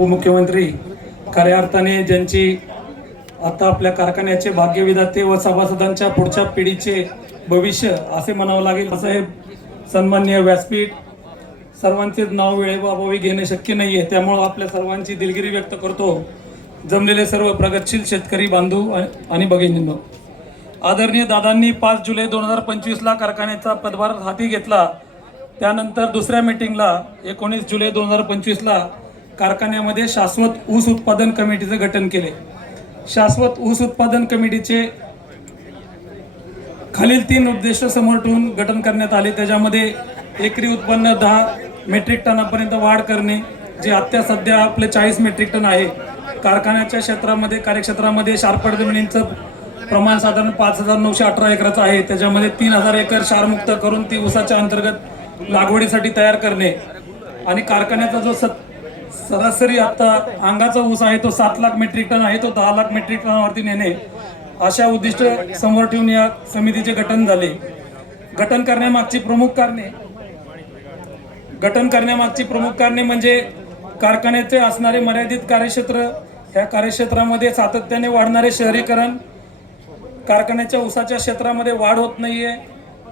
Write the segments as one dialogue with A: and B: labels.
A: उपमुख्यमंत्री खऱ्या अर्थाने ज्यांची आता आपल्या कारखान्याचे भाग्यविधाते व सभासदांच्या पुढच्या पिढीचे भविष्य असे म्हणावं लागेल. साहेब सन्मान्य व्यासपीठ सर्वांचेच नाव वेळेबाबावी घेणे शक्य नाही आहे त्यामुळं आपल्या सर्वांची दिलगिरी व्यक्त करतो. जमलेले सर्व प्रगतशील शेतकरी बांधव आणि भगिनींनो आदरणीय दादांनी पाच जुलै दोन हजार पंचवीसला कारखान्याचा पदभार हाती घेतला. त्यानंतर दुसऱ्या मीटिंगला एकोणीस जुलै दोन हजार पंचवीसला कारखान्यामध्ये शाश्वत ऊस उत्पादन कमिटीचे गठन केले. शाश्वत ऊस उत्पादन कमिटीचे खालील तीन उद्देश समोर ठेवून गठन करण्यात आले. त्याच्यामध्ये एकरी उत्पन्न दहा मेट्रिक टनापर्यंत वाढ करणे जे आत्ता सध्या आपले चाळीस मेट्रिक टन आहे. कारखान्याच्या क्षेत्रामध्ये कार्यक्षेत्रामध्ये शारपड जमिनींचं प्रमाण साधारण पाच हजार नऊशे अठरा एकराचं आहे. त्याच्यामध्ये तीन हजार एकर क्षारमुक्त करून ती ऊसाच्या अंतर्गत लागवडीसाठी तयार करणे आणि कारखान्याचा जो सत सरासरी आता अंगाचा ऊस आहे तो सात लाख मेट्रिक टन आहे तो दहा लाख मेट्रिक टनावरती नेणे. अशा उद्दिष्ट समोर ठेवून या समितीचे गठन झाले. गठन करण्यामागची प्रमुख कारणे? गठन करण्यामागची प्रमुख कारणे म्हणजे कारखान्याचे असणारे मर्यादित कार्यक्षेत्र ह्या कार्यक्षेत्रामध्ये सातत्याने वाढणारे शहरीकरण कारखान्याच्या ऊसाच्या क्षेत्रामध्ये वाढ होत नाहीये.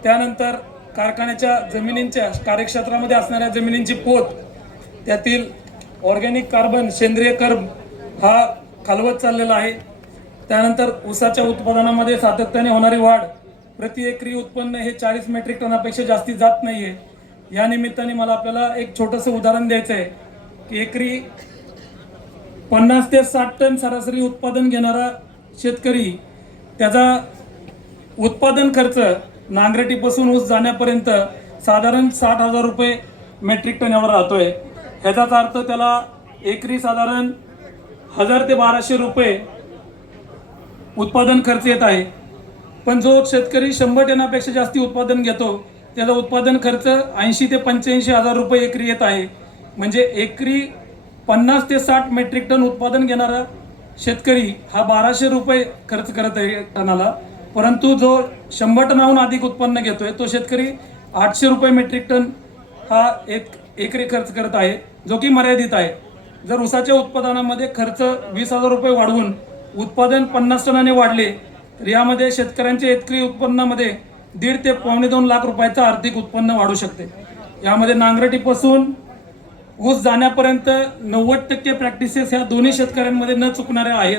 A: त्यानंतर कारखान्याच्या जमिनींच्या कार्यक्षेत्रामध्ये असणाऱ्या जमिनींची पोत त्यातील ऑर्गॅनिक कार्बन सेंद्रिय कर्ब हा खालवत चाललेला आहे. त्यानंतर ऊसाच्या उत्पादनामध्ये सातत्याने होणारी वाढ. प्रति एकरी उत्पन्न हे चाळीस मेट्रिक टनापेक्षा जास्ती जात नाही आहे या निमित्ताने मला आपल्याला एक छोटंसं उदाहरण द्यायचं आहे. की एकरी पन्नास ते साठ टन सरासरी उत्पादन घेणारा शेतकरी त्याचा उत्पादन खर्च नांगरटीपासून ऊस जाण्यापर्यंत साधारण साठ हजार रुपये मेट्रिक टन एवढा राहतोय. ह्याचाच अर्थ त्याला एकरी साधारण हजार ते बाराशे रुपये उत्पादन खर्च येत आहे. पण जो शेतकरी शंभर टनापेक्षा जास्ती उत्पादन घेतो त्याचा उत्पादन खर्च ऐंशी ते पंच्याऐंशी हजार रुपये एकरी येत आहे. म्हणजे एकरी पन्नास ते साठ मेट्रिक टन उत्पादन घेणारा शेतकरी हा बाराशे रुपये खर्च करत आहे टनाला. परंतु जो शंभर टनाहून अधिक उत्पन्न घेतोय तो शेतकरी आठशे रुपये मेट्रिक टन हा एक एकरी खर्च करत आहे. जो की मर्यादित आहे. जर ऊसाच्या उत्पादनामध्ये खर्च वीस हजार रुपये वाढवून उत्पादन पन्नास टनाने वाढले तर यामध्ये शेतकऱ्यांच्या एकरी उत्पन्नामध्ये दीड ते पावणे दोन लाख रुपयाचं आर्थिक उत्पन्न वाढू शकते. यामध्ये नांगरटीपासून ऊस जाण्यापर्यंत नव्वद टक्के प्रॅक्टिसेस ह्या दोन्ही शेतकऱ्यांमध्ये न चुकणाऱ्या आहेत.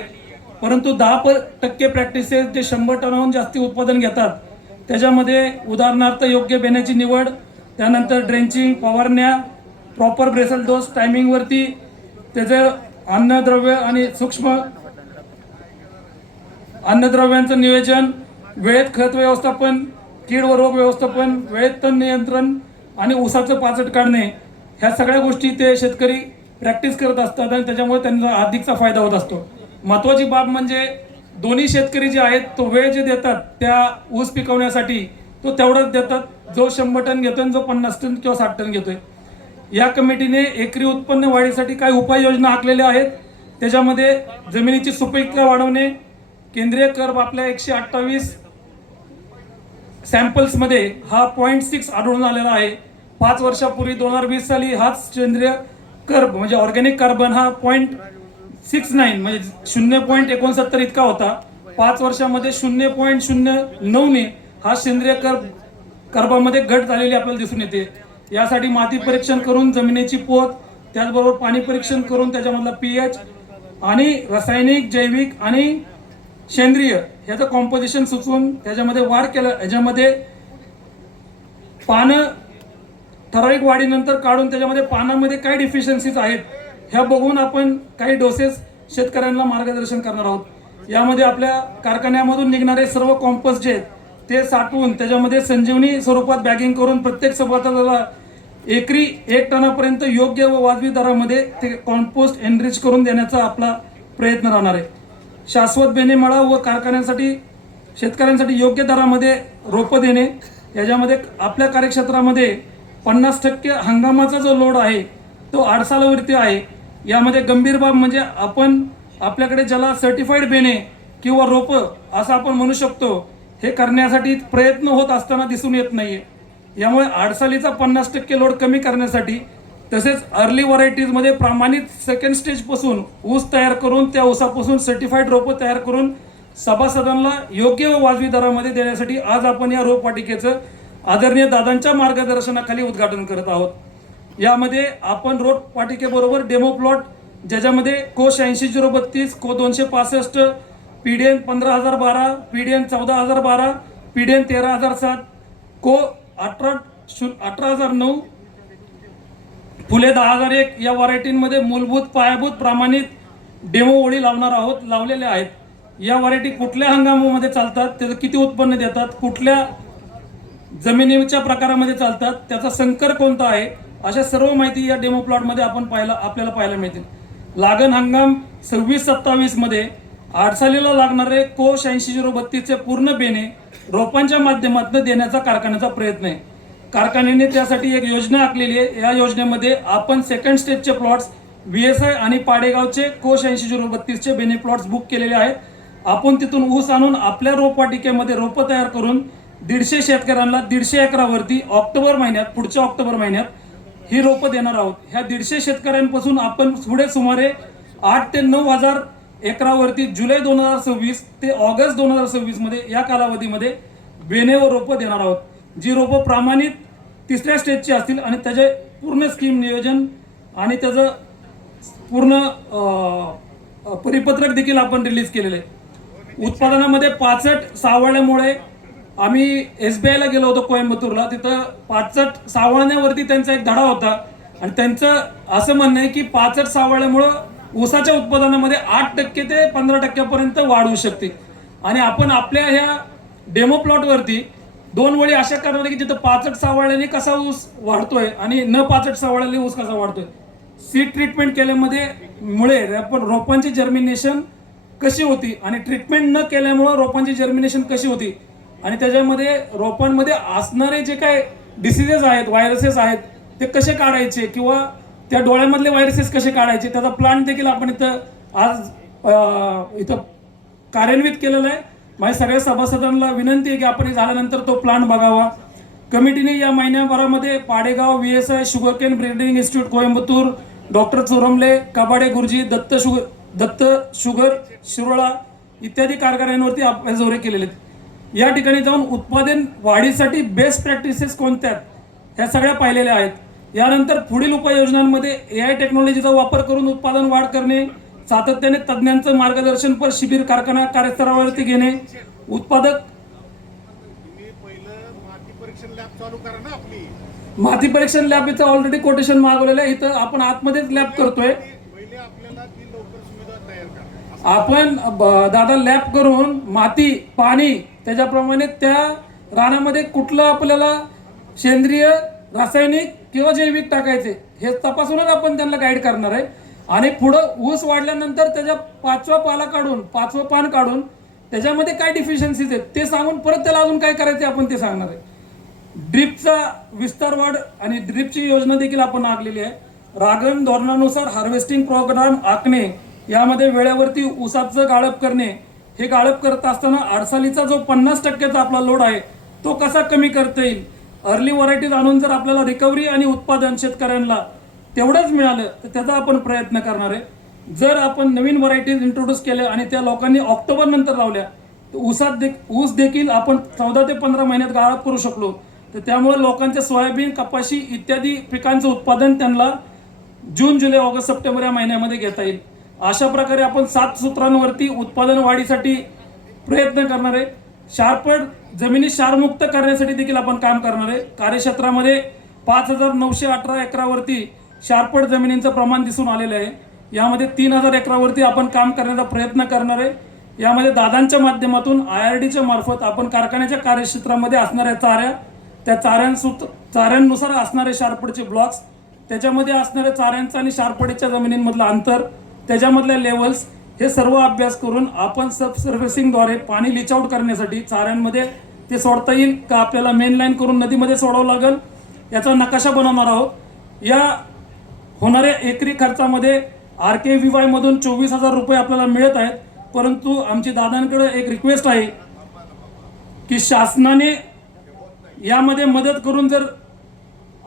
A: परंतु दहा प टक्के प्रॅक्टिसेस जे शंभर टनाहून जास्ती उत्पादन घेतात त्याच्यामध्ये उदाहरणार्थ योग्य बेण्याची निवड त्यानंतर ड्रेंचिंग फवारण्या प्रॉपर ब्रेसल डोस टायमिंगवरती त्याचं अन्नद्रव्य आणि सूक्ष्म अन्नद्रव्यांचं नियोजन वेळेत खत व्यवस्थापन कीड व रोग व्यवस्थापन वेळेत तण नियंत्रण आणि ऊसाचं पाचट काढणे ह्या सगळ्या गोष्टी ते शेतकरी प्रॅक्टिस करत असतात आणि त्याच्यामुळे त्यांना अधिकचा फायदा होत असतो. महत्त्वाची बाब म्हणजे दोन्ही शेतकरी जे आहेत तो वेळ जे देतात त्या ऊस पिकवण्यासाठी तो तेवढाच देतात जो शंभर टन घेतो आणि जो पन्नास टन किंवा साठ टन घेतोय. या कमिटीने एकरी उत्पन्न वाढीसाठी काही उपाययोजना आखलेल्या आहेत. त्याच्यामध्ये जमिनीची सुपीकता वाढवणे केंद्रीय कर आपल्या एकशे अठ्ठावीस सॅम्पल्समध्ये हा पॉईंट सिक्स आढळून आलेला आहे. पाच वर्षापूर्वी दोन हजार वीस साली हाच सेंद्रिय कर्ब म्हणजे ऑर्गॅनिक कार्बन हा पॉईंट सिक्स नाईन म्हणजे शून्य पॉईंट एकोणसत्तर इतका होता. पाच वर्षामध्ये शून्य पॉईंट शून्य नऊने हा सेंद्रिय कर्ब कर्बामध्ये घट झालेली आपल्याला दिसून येते. यासाठी माती परीक्षण करून जमिनीची पोत त्याचबरोबर पाणी परीक्षण करून त्याच्यामधला पी एच आणि रासायनिक जैविक आणि सेंद्रिय ह्याचं कॉम्पोजिशन सुचवून त्याच्यामध्ये वाढ केलं. ह्याच्यामध्ये पानं ठराविक वाढीनंतर काढून त्याच्यामध्ये पानामध्ये काय डिफिशियन्सीज आहेत ह्या बघून आपण काही डोसेस शेतकऱ्यांना मार्गदर्शन करणार आहोत. यामध्ये आपल्या कारखान्यामधून निघणारे सर्व कॉम्पोस्ट जे आहेत ते साठवून त्याच्यामध्ये संजीवनी स्वरूपात बॅगिंग करून प्रत्येक सभासदाला एकरी एक टनापर्यंत योग्य व वाजवी दरामध्ये ते कॉम्पोस्ट एनरिच करून देण्याचा आपला प्रयत्न राहणार आहे. शाश्वत बेनेमाळा व कारखान्यांसाठी शेतकऱ्यांसाठी योग्य दरामध्ये रोपं देणे याच्यामध्ये आपल्या कार्यक्षेत्रामध्ये पन्नास टक्के हंगामाचा जो लोड आहे तो आडसालावरती आहे. यामध्ये गंभीर बाब म्हणजे आपण आपल्याकडे ज्याला सर्टिफाईड बेने किंवा रोपं असं आपण म्हणू शकतो हे करण्यासाठी प्रयत्न होत असताना दिसून येत नाही आहे यामुळे आडसालीचा पन्नास टक्के लोड कमी करण्यासाठी तसेच अर्ली व्हरायटीजमध्ये प्रमाणित सेकंड स्टेजपासून ऊस तयार करून त्या ऊसापासून सर्टिफाईड रोपं तयार करून सभासदांना योग्य व वाजवी दरामध्ये देण्यासाठी आज आपण या रोपवाटिकेचं आदरणीय दादांच्या मार्गदर्शनाखाली उद्घाटन करत आहोत. यामध्ये आपण रोपवाटिकेबरोबर डेमो प्लॉट ज्याच्यामध्ये को शहाऐंशी झिरो बत्तीस को दोनशे पासष्ट पी डी एन पंधरा हजार बारा पी डी एन चौदा हजार बारा पी डी एन तेरा हजार सात को अठरा शून्य अठरा हजार नऊ फुले दहा हजार एक या व्हरायटींमध्ये मूलभूत पायाभूत प्रमाणित डेमो ओळी लावणार आहोत लावलेल्या आहेत. या व्हरायटी कुठल्या हंगामामध्ये चालतात त्याचं किती उत्पन्न देतात कुठल्या जमिनीच्या प्रकारामध्ये चालतात त्याचा संकर कोणता आहे अशा सर्व माहिती या डेमो प्लॉटमध्ये आपण पाहायला आपल्याला पाहायला मिळतील. लागण हंगाम सव्वीस सत्तावीसमध्ये आडसालीला लागणारे कोश ऐंशी झिरो बत्तीसचे पूर्ण बेने रोपांच्या माध्यमातून देण्याचा कारखान्याचा प्रयत्न आहे. कारखान्याने त्यासाठी एक योजना आखलेली आहे. या योजनेमध्ये आपण सेकंड स्टेजचे प्लॉट्स व्ही एस आय आणि पाडेगावचे कोश ऐंशी झिरो बत्तीसचे बेने प्लॉट्स बुक केलेले आहेत. आपण तिथून ऊस आणून आपल्या रोपवाटिकेमध्ये रोपं तयार करून दीडशे शेतकऱ्यांना दीडशे एकरावरती ऑक्टोबर महिन्यात पुढच्या ऑक्टोबर महिन्यात ही रोपं देणार आहोत. ह्या दीडशे शेतकऱ्यांपासून आपण पुढे सुमारे आठ ते नऊ हजार एकरावरती जुलै दोन हजार सव्वीस ते ऑगस्ट दोन हजार सव्वीसमध्ये या कालावधीमध्ये बेने व रोपं देणार आहोत. जी रोपं प्रामाणित तिसऱ्या स्टेजची असतील आणि त्याचे पूर्ण स्कीम नियोजन आणि त्याचं पूर्ण परिपत्रक देखील आपण रिलीज केलेलं आहे. उत्पादनामध्ये पाचट सावळल्यामुळे आम्ही एस बी आयला गेलो होतो कोयंबतूरला. तिथं पाचट सावळण्यावरती त्यांचा एक धडा होता. आणि त्यांचं असं म्हणणं आहे की पाचट सावळल्यामुळं ऊसाच्या उत्पादनामध्ये आठ टक्के ते पंधरा टक्क्यापर्यंत वाढ होऊ शकते. आणि आपण आपल्या ह्या डेमो प्लॉटवरती दोन वेळी अशा करणार की तिथं पाचट सावळल्याने कसा ऊस वाढतोय आणि न पाचट सावळल्याने ऊस कसा वाढतोय. सीड ट्रीटमेंट केल्यामध्ये मुळे आपण रोपांची जर्मिनेशन कशी होती आणि ट्रीटमेंट न केल्यामुळं रोपांची जर्मिनेशन कशी होती आणि त्याच्यामध्ये रोपांमध्ये असणारे जे काय डिसिजेस आहेत व्हायरसेस आहेत ते कसे काढायचे किंवा त्या डोळ्यामधले व्हायरसेस कसे काढायचे? त्याचा प्लांट देखील आपण इथं आज इथं कार्यान्वित केलेलं आहे. माझ्या सगळ्या सभासदांना विनंती आहे की आपण झाल्यानंतर तो प्लांट बघावा. कमिटीने या महिन्याभरामध्ये Padegaon V S I sugar cane breeding institute Coimbatore doctor Chormale Kabade Guruji Datta sugar Datta sugar Shirola इत्यादी कारखान्यांवरती अभ्यास दौरे केलेले आहेत. या ठिकाणी जाऊन उत्पादन वाढीसाठी बेस्ट प्रॅक्टिसेस कोणत्या आहेत, ह्या सगळ्या पाहिलेल्या आहेत. यानंतर पुढील उपाययोजनांमध्ये ए आय टेक्नॉलॉजीचा वापर करून उत्पादन वाढ करणे सातत्याने तज्ज्ञांचं मार्गदर्शनपर शिबिर कारखाना कार्यस्तरावरती घेणे उत्पादक
B: माती परीक्षण लॅब
A: इथं ऑलरेडी कोटेशन मागवलेलं आहे. इथं आपण आतमध्येच लॅब करतोय. आपण दादा लॅब करून माती पाणी त्याच्याप्रमाणे त्या रानामध्ये कुठलं आपल्याला सेंद्रिय रासायनिक किंवा जैविक टाकायचे हे तपासूनच आपण त्यांना गाईड करणार आहे. आणि पुढं ऊस वाढल्यानंतर त्याच्या पाचवा पाला काढून पाचवं पान काढून त्याच्यामध्ये काय डिफिशियन्सीज आहेत ते सांगून परत त्याला अजून काय करायचे आपण ते सांगणार आहे. ड्रीपचा विस्तार वाढ आणि ड्रीपची योजना देखील आपण आखलेली आहे. रागण धोरणानुसार हार्वेस्टिंग प्रोग्राम आखणे यामध्ये वेळेवरती ऊसाचं गाळप करणे हे गाळप करत असताना आडसालीचा जो पन्नास टक्क्याचा आपला लोड आहे तो कसा कमी करता येईल? अर्ली व्हरायटीज आणून जर आपल्याला रिकव्हरी आणि उत्पादन शेतकऱ्यांना तेवढंच मिळालं तर त्याचा आपण प्रयत्न करणार आहे. जर आपण नवीन व्हरायटीज इंट्रोड्यूस केल्या आणि त्या लोकांनी ऑक्टोबर नंतर लावल्या तर ऊसात दे ऊस देखील आपण चौदा ते पंधरा महिन्यात गाळप करू शकलो. तर त्यामुळे लोकांच्या सोयाबीन कपाशी इत्यादी पिकांचं उत्पादन त्यांना जून जुलै ऑगस्ट सप्टेंबर या महिन्यामध्ये घेता येईल. अशा प्रकारे आपण सात सूत्रांवरती उत्पादन वाढीसाठी प्रयत्न करणार आहे. शारपड जमिनी क्षारमुक्त करण्यासाठी देखील आपण काम करणार आहे. कार्यक्षेत्रामध्ये पाच हजार नऊशे अठरा एकरावरती शारपड जमिनींचं प्रमाण दिसून आलेलं आहे. यामध्ये तीन हजार एकरावरती आपण काम करण्याचा प्रयत्न करणार आहे. यामध्ये दादांच्या माध्यमातून आय आर डीच्या मार्फत आपण कारखान्याच्या कार्यक्षेत्रामध्ये असणाऱ्या चाऱ्या त्या चाऱ्यांसुत चाऱ्यांनुसार असणारे शारपडचे ब्लॉक्स त्याच्यामध्ये असणाऱ्या चाऱ्यांचं आणि शारपडीच्या जमिनींमधलं अंतर त्याच्यामधल्या लेवल्स हे सर्व अभ्यास करून आपण सब सर्व्हिसिंगद्वारे पाणी लिचआउट करण्यासाठी चाऱ्यांमध्ये ते सोडता येईल का आपल्याला मेन लाईन करून नदीमध्ये सोडावं लागेल? याचा नकाशा बनवणार आहोत. या होणाऱ्या एकरी खर्चामध्ये आर के व्ही वायमधून चोवीस हजार रुपये आपल्याला मिळत आहेत. परंतु आमची दादांकडे एक रिक्वेस्ट आहे की शासनाने यामध्ये मदत करून जर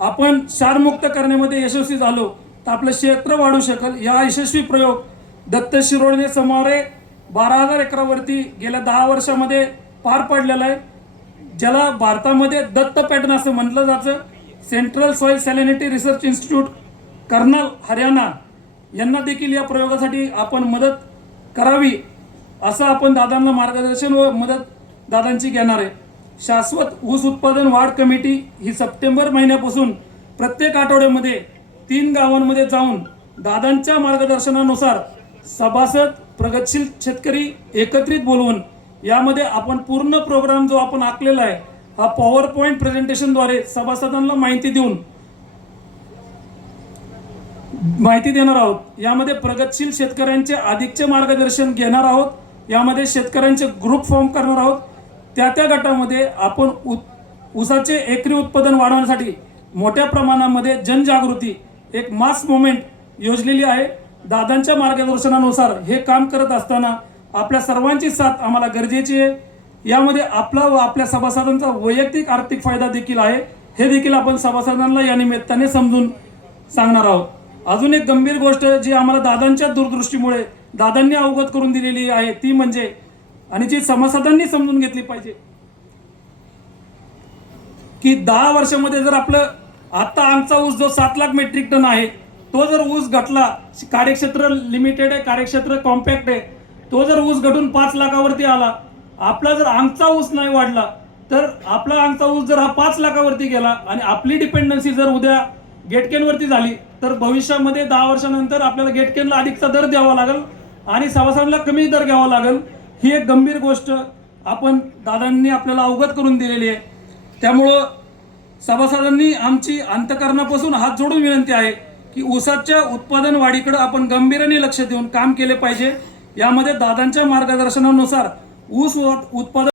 A: आपण क्षारमुक्त करण्यामध्ये यशस्वी झालो तर आपलं क्षेत्र वाढू शकेल. या यशस्वी प्रयोग दत्त शिरोडने सुमारे बारा हजार एकरावरती गेल्या दहा वर्षामध्ये पार पडलेला आहे. ज्याला भारतामध्ये दत्त पॅटर्न असं म्हटलं जातं. Central soil salinity research institute Karnal Haryana यांना देखील या प्रयोगासाठी आपण मदत करावी असं आपण दादांना मार्गदर्शन व मदत दादांची घेणार आहे. शाश्वत ऊस उत्पादन वाढ कमिटी ही सप्टेंबर महिन्यापासून प्रत्येक आठवड्यामध्ये तीन गावांमध्ये जाऊन दादांच्या मार्गदर्शनानुसार सभासद प्रगतशील शेतकरी एकत्रित बोलवून यामध्ये आपण पूर्ण प्रोग्राम जो आपण आखलेला आहे हा पॉवर पॉईंट प्रेझेंटेशनद्वारे सभासदांना माहिती देऊन माहिती देणार आहोत. यामध्ये प्रगतशील शेतकऱ्यांचे अधिकचे मार्गदर्शन घेणार आहोत. यामध्ये शेतकऱ्यांचे ग्रुप फॉर्म करणार आहोत. त्या त्या गटामध्ये आपण उ ऊसाचे एकरी उत्पादन वाढवण्यासाठी मोठ्या प्रमाणामध्ये जनजागृती एक मास मुवमेंट योजलेली आहे. दादांच्या मार्गदर्शनानुसार हे काम करत असताना आपल्या सर्वांची साथ आम्हाला गरजेची आहे. यामध्ये आपला व आपल्या सभासदांचा वैयक्तिक आर्थिक फायदा देखील आहे. हे देखील आपण सभासदांना या निमित्ताने समजून सांगणार आहोत. अजून एक गंभीर गोष्ट जी आम्हाला दादांच्या दूरदृष्टीमुळे दादांनी अवगत करून दिलेली आहे ती म्हणजे आणि जी सभासदांनी समजून घेतली पाहिजे की दहा वर्षामध्ये जर आपलं आता आमचा ऊस जो सात लाख मेट्रिक टन आहे तो जर ऊस घटला कार्यक्षेत्र लिमिटेड आहे कार्यक्षेत्र कॉम्पॅक्ट आहे तो जर ऊस घटून पाच लाखावरती आला आपला जर आमचा ऊस नाही वाढला तर आपला आमचा ऊस जर हा पाच लाखावरती गेला आणि आपली डिपेंडन्सी जर उद्या गेटकेनवरती झाली तर भविष्यामध्ये दहा वर्षानंतर आपल्याला गेटकेनला अधिकचा दर द्यावा लागेल आणि सभासदांना कमी दर घ्यावा लागेल. ही एक गंभीर गोष्ट आपण दादांनी आपल्याला अवगत करून दिलेली आहे. त्यामुळं सभासदांनी आमची अंतकरणापासून हात जोडून विनंती आहे. की ऊसाच्या उत्पादन वाढीकडे आपण गंभीराने लक्ष देऊन काम केले पाहिजे. यामध्ये दादांच्या मार्गदर्शनानुसार ऊस उत्पादन